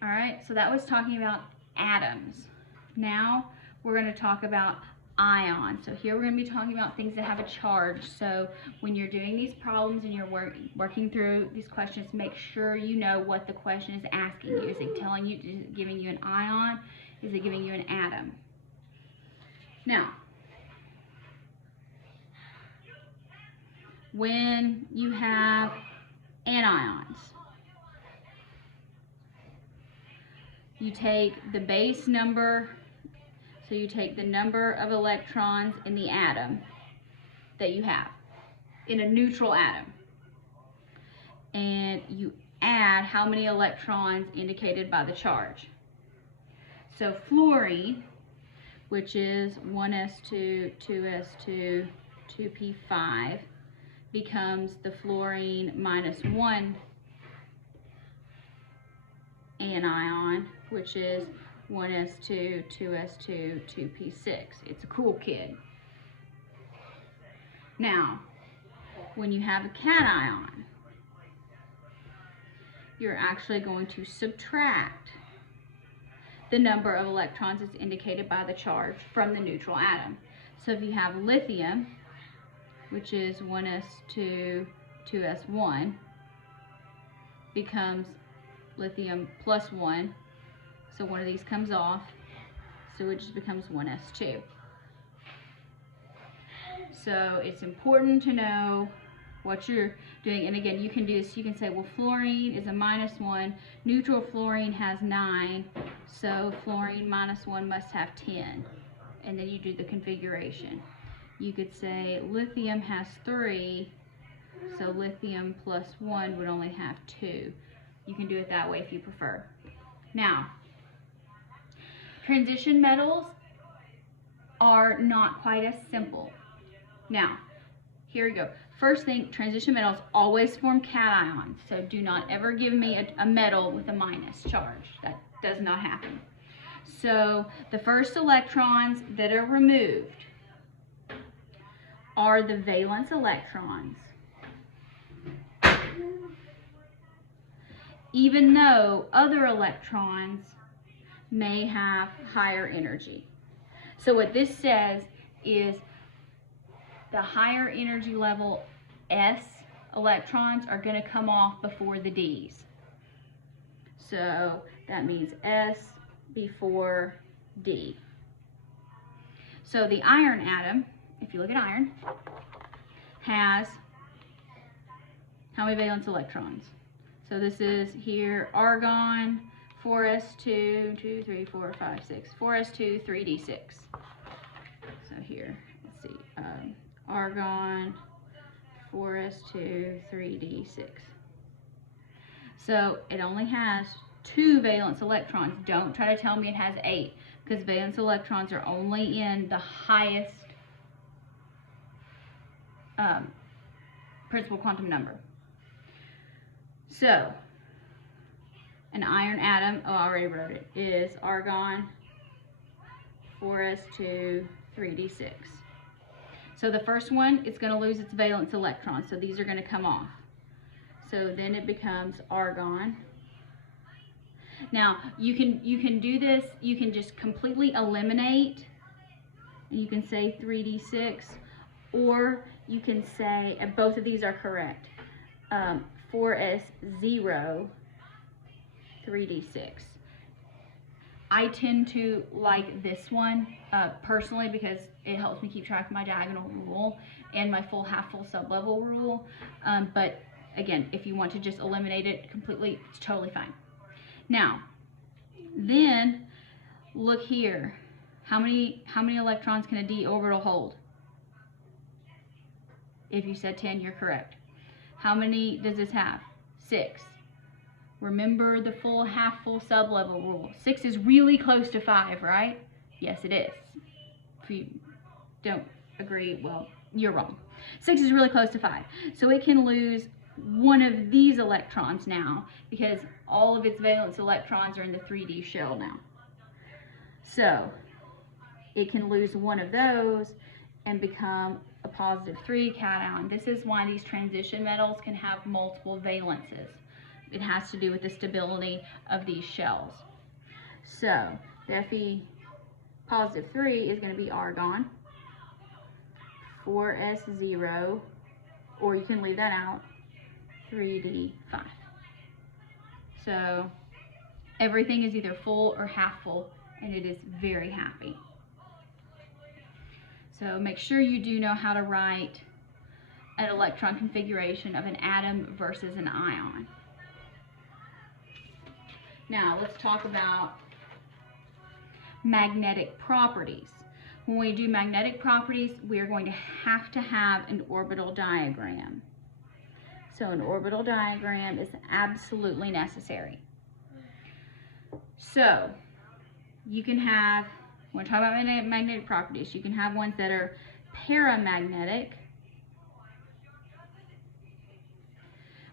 All right, so that was talking about atoms. Now we're going to talk about ions. So here we're going to be talking about things that have a charge. So when you're doing these problems and you're working through these questions, make sure you know what the question is asking you. Is it telling you, is it giving you an ion? Is it giving you an atom? Now, when you have anions, you take the base number, so you take the number of electrons in the atom that you have, in a neutral atom, and you add how many electrons indicated by the charge. So fluorine, which is 1s2, 2s2, 2p5, becomes the fluorine minus 1 anion, which is 1s2, 2s2, 2p6. It's a cool kid. Now, when you have a cation, you're actually going to subtract the number of electrons that's indicated by the charge from the neutral atom. So if you have lithium, which is 1s2, 2s1, becomes lithium plus 1. So one of these comes off, so it just becomes 1s2. So it's important to know what you're doing. And again, you can do this. You can say, well, fluorine is a minus 1. Neutral fluorine has 9. So fluorine minus 1 must have 10. And then you do the configuration. You could say lithium has 3. So lithium plus 1 would only have 2. You can do it that way if you prefer. Now, transition metals are not quite as simple. Now, here we go. First thing, transition metals always form cations, so do not ever give me a metal with a minus charge. That does not happen. So the first electrons that are removed are the valence electrons, even though other electrons may have higher energy. So what this says is the higher energy level S electrons are going to come off before the D's. So that means S before D. So the iron atom, if you look at iron, has how many valence electrons? So this is here argon, 4s2, 2, 3, 4, 5, 6, 4s2, 3d6. So here, let's see, argon, 4s2, 3d6. So it only has 2 valence electrons. Don't try to tell me it has 8, because valence electrons are only in the highest principal quantum number. So an iron atom, oh, I already wrote it, is argon, 4s2, 3d6. So the first one, it's going to lose its valence electrons, so these are going to come off. So then it becomes argon. Now you can do this, you can just completely eliminate, and you can say 3d6, or you can say, and both of these are correct, 4s0, 3d6. I tend to like this one personally because it helps me keep track of my diagonal rule and my full half-full sublevel rule. But again, if you want to just eliminate it completely, it's totally fine. Now, then look here. How many electrons can a d orbital hold? If you said 10, you're correct. How many does this have? 6. Remember the full half-full sublevel rule. 6 is really close to 5, right? Yes, it is. If you don't agree, well, you're wrong. 6 is really close to 5. So it can lose one of these electrons now because all of its valence electrons are in the 3D shell now. So it can lose one of those and become a +3 cation. This is why these transition metals can have multiple valences, It has to do with the stability of these shells. So the Fe positive 3 is going to be argon, 4s0, or you can leave that out, 3d5. So everything is either full or half full, and it is very happy. So make sure you do know how to write an electron configuration of an atom versus an ion. Now let's talk about magnetic properties. When we do magnetic properties, we are going to have an orbital diagram. So an orbital diagram is absolutely necessary. So you can have, when we talk about magnetic properties, you can have ones that are paramagnetic,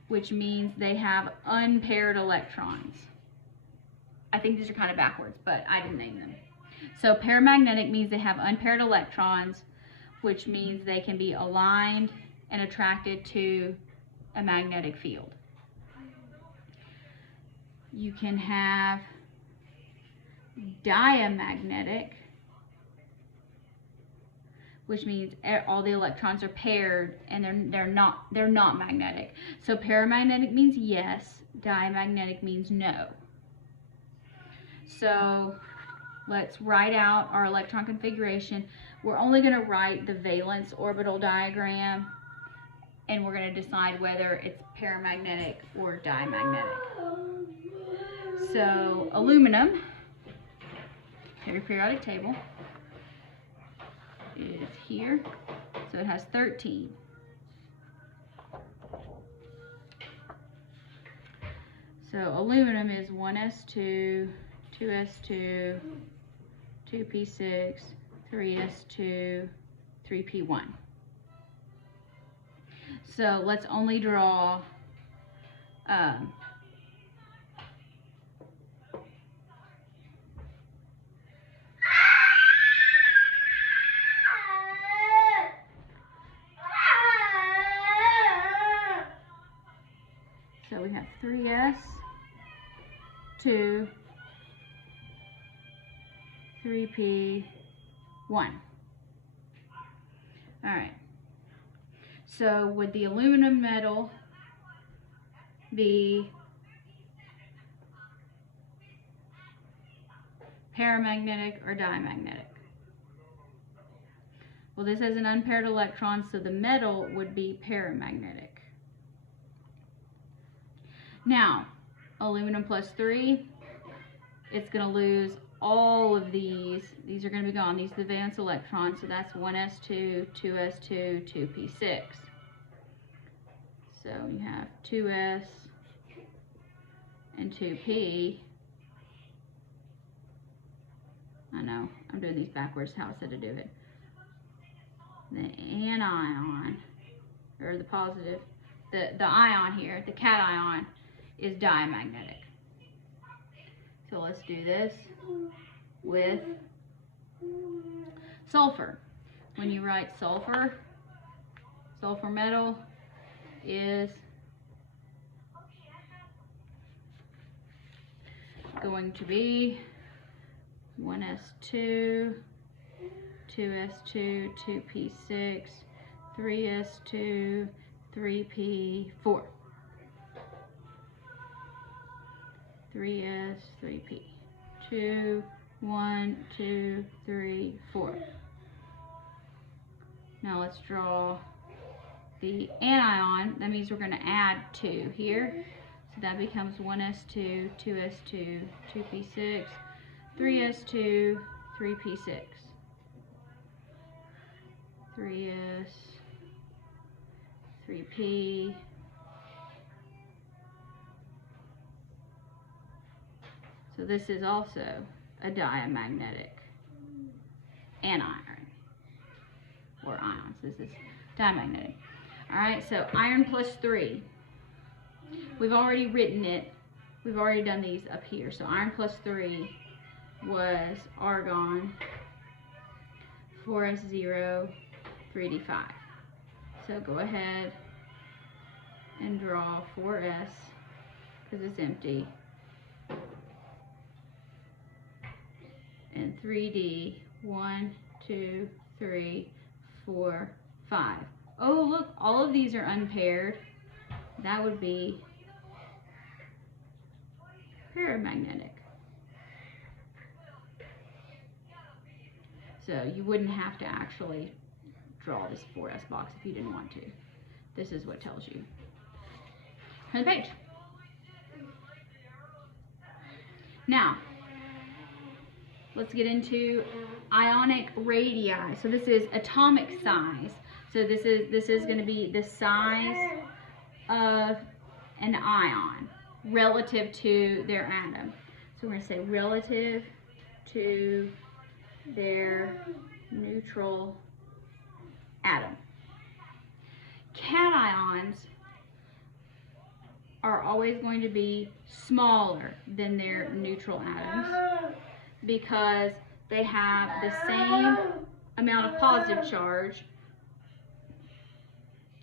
which means they have unpaired electrons. I think these are kind of backwards, but I didn't name them. So paramagnetic means they have unpaired electrons, which means they can be aligned and attracted to a magnetic field. You can have diamagnetic, which means all the electrons are paired and they're not magnetic. So paramagnetic means yes, diamagnetic means no. So let's write out our electron configuration. We're only going to write the valence orbital diagram, and we're going to decide whether it's paramagnetic or diamagnetic. So aluminum, your periodic table, is here. So it has 13. So aluminum is 1s2, 2s2, 2p6, 3s2, 3p1. So let's only draw so we have 3s, 2, 3p, 1. All right. So would the aluminum metal be paramagnetic or diamagnetic? Well, this has an unpaired electron, so the metal would be paramagnetic. Now, aluminum plus 3, it's going to lose all of these. These are going to be gone. These are the valence electrons, so that's 1s2, 2s2, 2p6. So you have 2s and 2p. I know, I'm doing these backwards, how I said to do it. The anion, or the positive, the ion here, the cation, is diamagnetic. So let's do this with sulfur. When you write sulfur, sulfur metal is going to be 1s2, 2s2, 2p6, 3s2, 3p4. 3s, 3p. 2, 1, 2, 3, 4. Now let's draw the anion. That means we're going to add 2 here. So that becomes 1s2, 2s2, 2p6, 3s2, 3p6. 3s, 3p. So this is also a diamagnetic anion, or ions. This is diamagnetic. All right, so iron plus 3. We've already written it. We've already done these up here. So iron plus 3 was argon, 4s0, 3d5. So go ahead and draw 4s, because it's empty. And 3D, 1, 2, 3, 4, 5. Oh, look, all of these are unpaired. That would be paramagnetic. So you wouldn't have to actually draw this 4S box if you didn't want to. This is what tells you. Turn the page. Now, let's get into ionic radii. So this is atomic size. So this is going to be the size of an ion relative to their atom. So we're going to say relative to their neutral atom. Cations are always going to be smaller than their neutral atoms because they have the same amount of positive charge,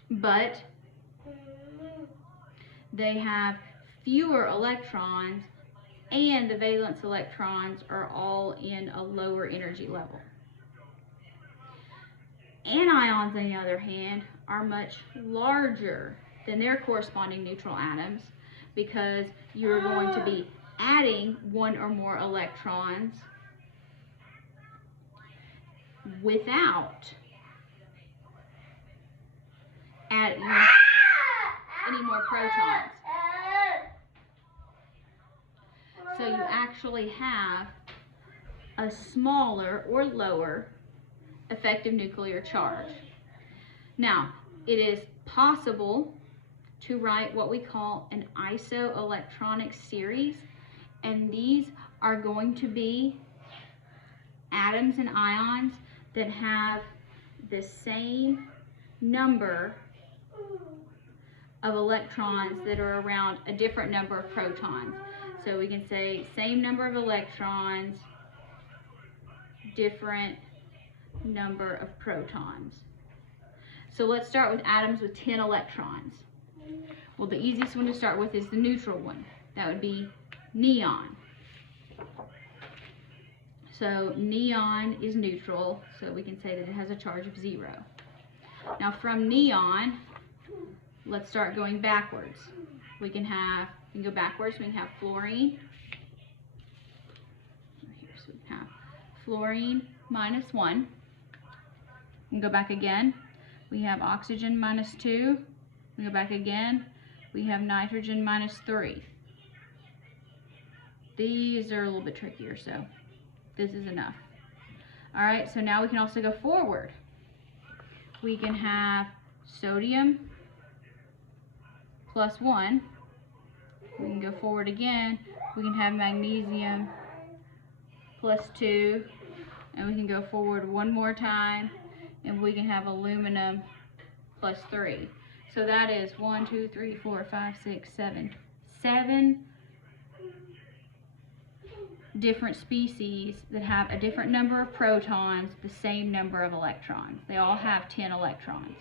but they have fewer electrons, and the valence electrons are all in a lower energy level. Anions, on the other hand, are much larger than their corresponding neutral atoms because you're going to be adding one or more electrons without adding any more protons. So you actually have a smaller or lower effective nuclear charge. Now, it is possible to write what we call an isoelectronic series, and these are going to be atoms and ions that have the same number of electrons that are around a different number of protons. So we can say same number of electrons, different number of protons. So let's start with atoms with 10 electrons. Well, the easiest one to start with is the neutral one. That would be neon. So neon is neutral, so we can say that it has a charge of 0. Now from neon, let's start going backwards. We can go backwards. We can have fluorine. Here, so we can have fluorine -1. We can go back again. We have oxygen -2. We go back again. We have nitrogen -3. These are a little bit trickier, so this is enough. All right, so now we can also go forward. We can have sodium +1. We can go forward again. We can have magnesium +2. And we can go forward one more time, and we can have aluminum +3. So that is 1, 2, 3, 4, 5, 6, 7. 7 different species that have a different number of protons, the same number of electrons. They all have 10 electrons.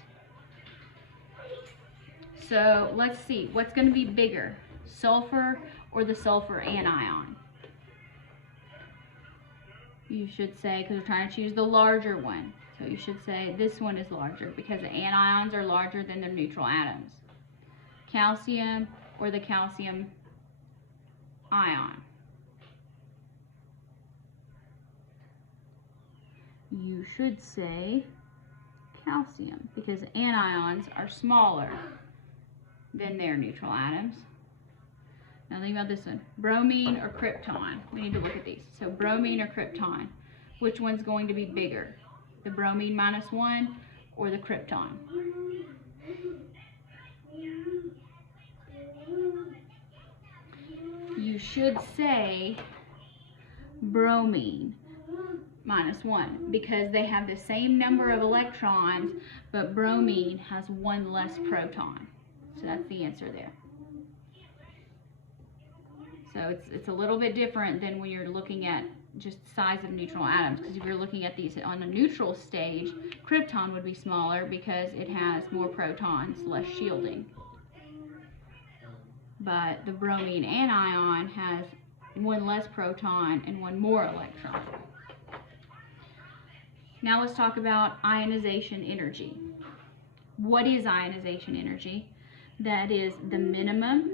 So let's see, what's going to be bigger, sulfur or the sulfur anion? You should say, because we're trying to choose the larger one, so you should say this one is larger because the anions are larger than their neutral atoms. Calcium or the calcium ion? You should say calcium because anions are smaller than their neutral atoms. Now think about this one, bromine or krypton. We need to look at these. So bromine or krypton, which one's going to be bigger? The bromine -1 or the krypton? You should say bromine -1 because they have the same number of electrons, but bromine has one less proton. So that's the answer there. So it's a little bit different than when you're looking at just size of neutral atoms, because if you're looking at these on a neutral stage, krypton would be smaller because it has more protons, less shielding. but the bromine anion has one less proton and one more electron. Now let's talk about ionization energy. What is ionization energy? That is the minimum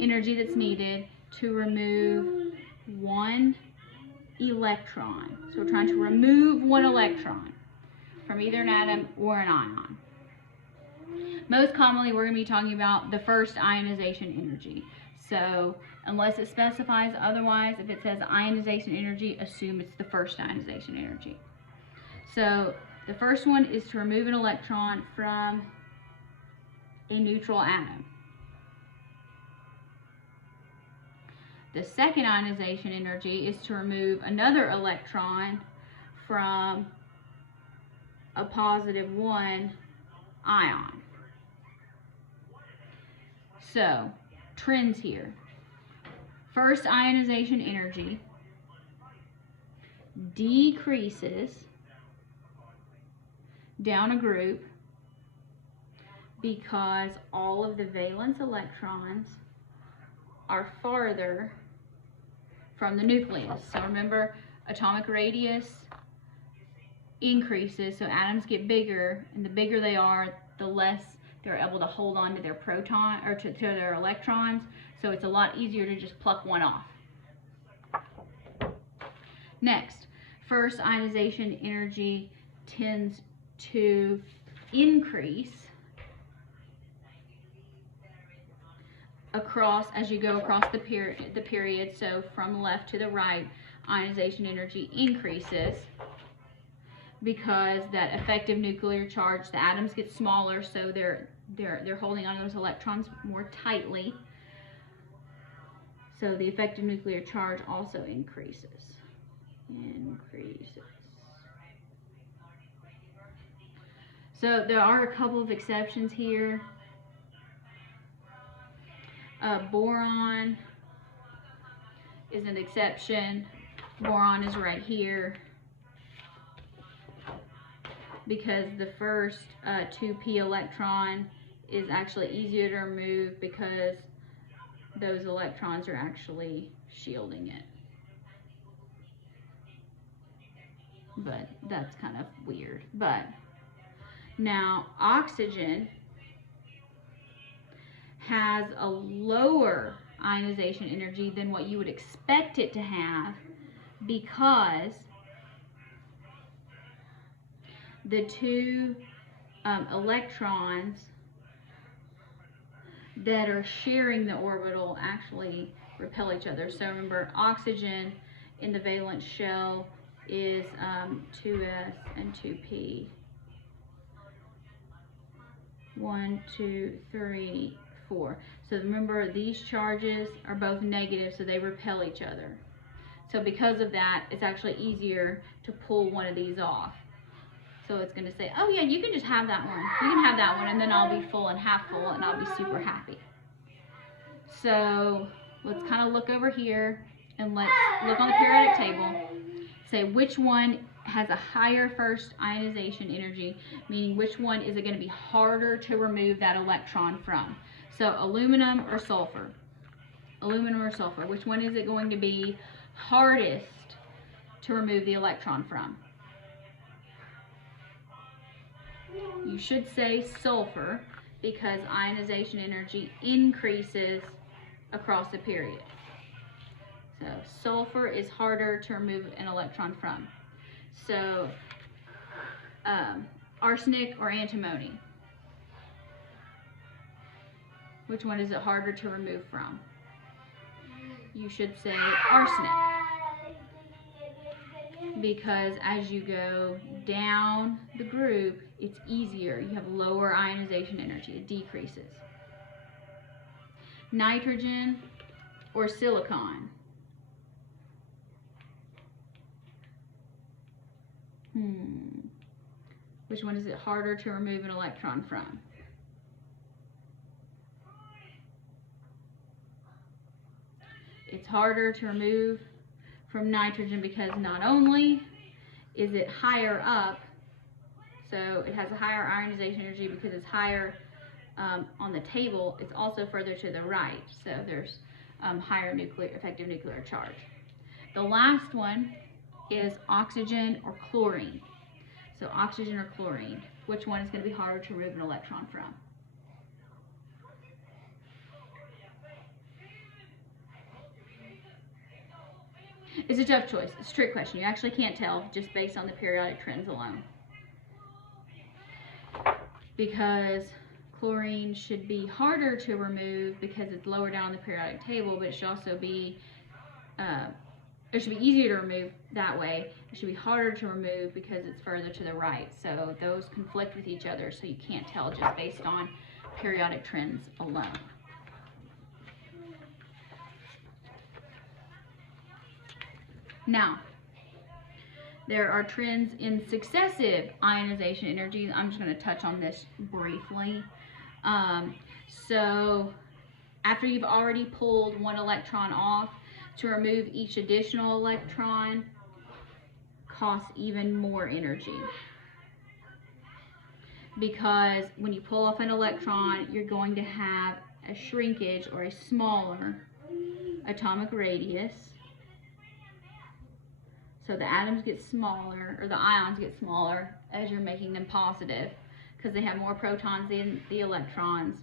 energy that's needed to remove one electron. So we're trying to remove one electron from either an atom or an ion. Most commonly, we're going to be talking about the first ionization energy. So unless it specifies otherwise, if it says ionization energy, assume it's the first ionization energy. So the first one is to remove an electron from a neutral atom. The second ionization energy is to remove another electron from a +1 ion. So, trends here. First ionization energy decreases down a group because all of the valence electrons are farther from the nucleus. So remember, atomic radius increases, so atoms get bigger, and the bigger they are, the less they're able to hold on to their proton or to their electrons. So it's a lot easier to just pluck one off. Next, first ionization energy tends to increase as you go across the period. So from left to the right, ionization energy increases because that effective nuclear charge, the atoms get smaller, so they're holding on to those electrons more tightly. So the effective nuclear charge also increases. So there are a couple of exceptions here. Boron is an exception. Boron is right here because the first 2p electron is actually easier to remove because those electrons are actually shielding it. But that's kind of weird. But now oxygen has a lower ionization energy than what you would expect it to have because the two electrons that are sharing the orbital actually repel each other. So remember, oxygen in the valence shell is 2s and 2p. 1, 2, 3, 4. So remember, these charges are both negative, so they repel each other. So because of that, it's actually easier to pull one of these off. So it's going to say, oh yeah, you can just have that one. You can have that one, and then I'll be full and half full, and I'll be super happy. So let's kind of look over here, and let's look on the periodic table. Say which one has a higher first ionization energy, meaning which one is it going to be harder to remove that electron from. So aluminum or sulfur? Aluminum or sulfur? Which one is it going to be hardest to remove the electron from? You should say sulfur because ionization energy increases across the period. So sulfur is harder to remove an electron from. So arsenic or antimony? Which one is it harder to remove from? You should say arsenic, because as you go down the group, it's easier. You have lower ionization energy. It decreases. Nitrogen or silicon? Which one is it harder to remove an electron from? It's harder to remove from nitrogen because not only is it higher up, so it has a higher ionization energy because it's higher on the table, it's also further to the right. So there's higher effective nuclear charge. The last one is oxygen or chlorine. So oxygen or chlorine, which one is going to be harder to remove an electron from? It's a tough choice. It's a trick question. You actually can't tell just based on the periodic trends alone. Because chlorine should be harder to remove because it's lower down on the periodic table, but it should also be, it should be easier to remove that way. It should be harder to remove because it's further to the right. So those conflict with each other, so you can't tell just based on periodic trends alone. Now, there are trends in successive ionization energies. I'm just going to touch on this briefly. So after you've already pulled one electron off, to remove each additional electron costs even more energy. Because when you pull off an electron, you're going to have a shrinkage or a smaller atomic radius. So the atoms get smaller, or the ions get smaller as you're making them positive, because they have more protons than the electrons,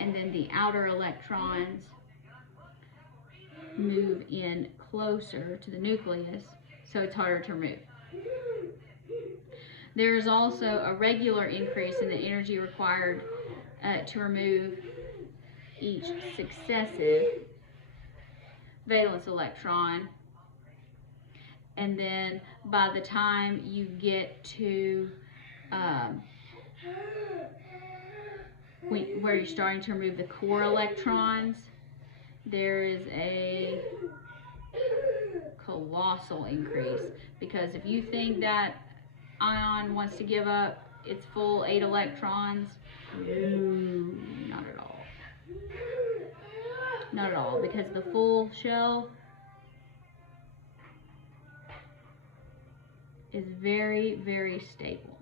and then the outer electrons move in closer to the nucleus, so it's harder to remove. There is also a regular increase in the energy required to remove each successive valence electron. And then by the time you get to where you're starting to remove the core electrons, there is a colossal increase. Because if you think that ion wants to give up its full 8 electrons, no, not at all. Not at all, because the full shell is very, very stable.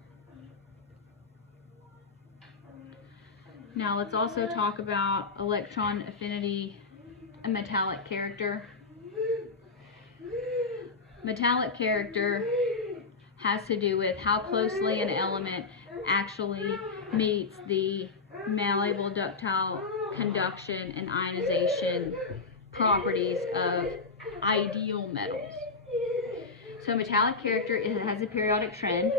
Now let's also talk about electron affinity and metallic character. Metallic character has to do with how closely an element actually meets the malleable, ductile, conduction, and ionization properties of ideal metals. So metallic character has a periodic trend.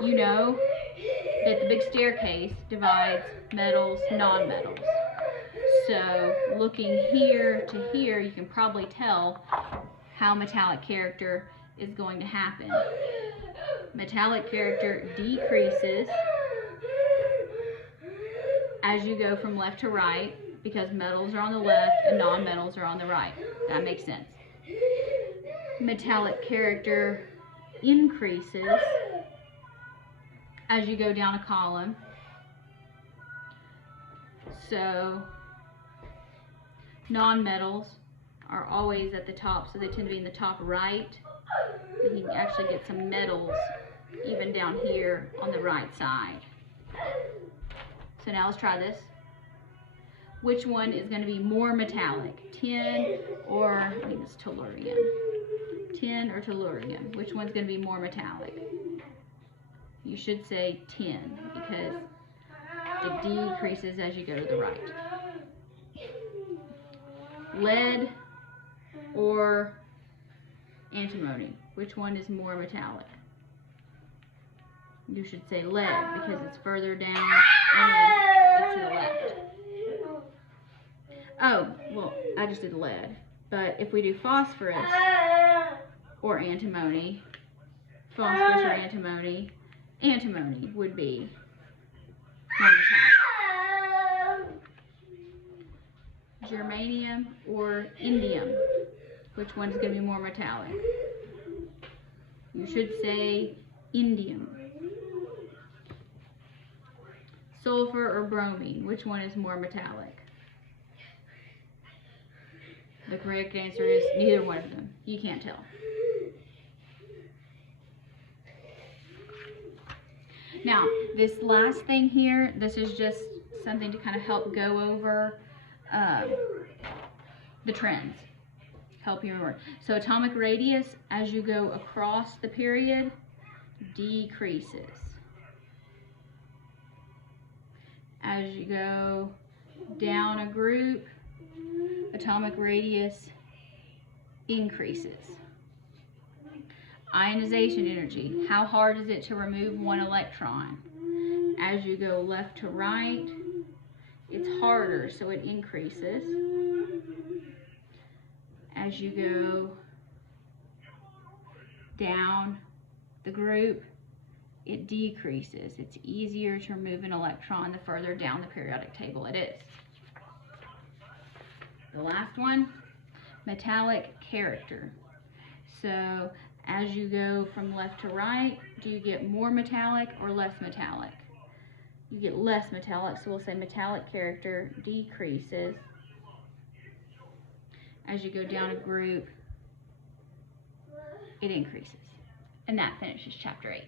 You know that the big staircase divides metals, non-metals. So looking here to here, you can probably tell how metallic character is going to happen. Metallic character decreases as you go from left to right, because metals are on the left and non-metals are on the right. That makes sense. Metallic character increases as you go down a column. So non-metals are always at the top, so they tend to be in the top right. And you can actually get some metals even down here on the right side. So now let's try this. Which one is going to be more metallic? Tin or, I think it's tellurium. Tin or tellurium? Which one's going to be more metallic? You should say tin, because it decreases as you go to the right. Lead or antimony? Which one is more metallic? You should say lead, because it's further down and it's to the left. Oh, well, I just did lead. But if we do phosphorus or antimony, antimony would be non-metallic. Germanium or indium? Which one's going to be more metallic? You should say indium. Sulfur or bromine? Which one is more metallic? The correct answer is neither one of them. You can't tell. Now, this last thing here, this is just something to kind of help go over the trends, help you remember. So atomic radius, as you go across the period, decreases. As you go down a group, atomic radius increases. Ionization energy, how hard is it to remove one electron? As you go left to right, it's harder, so it increases. As you go down the group, it decreases. It's easier to remove an electron the further down the periodic table it is. The last one, metallic character. So as you go from left to right, do you get more metallic or less metallic? You get less metallic, so we'll say metallic character decreases. As you go down a group, it increases. And that finishes chapter 8.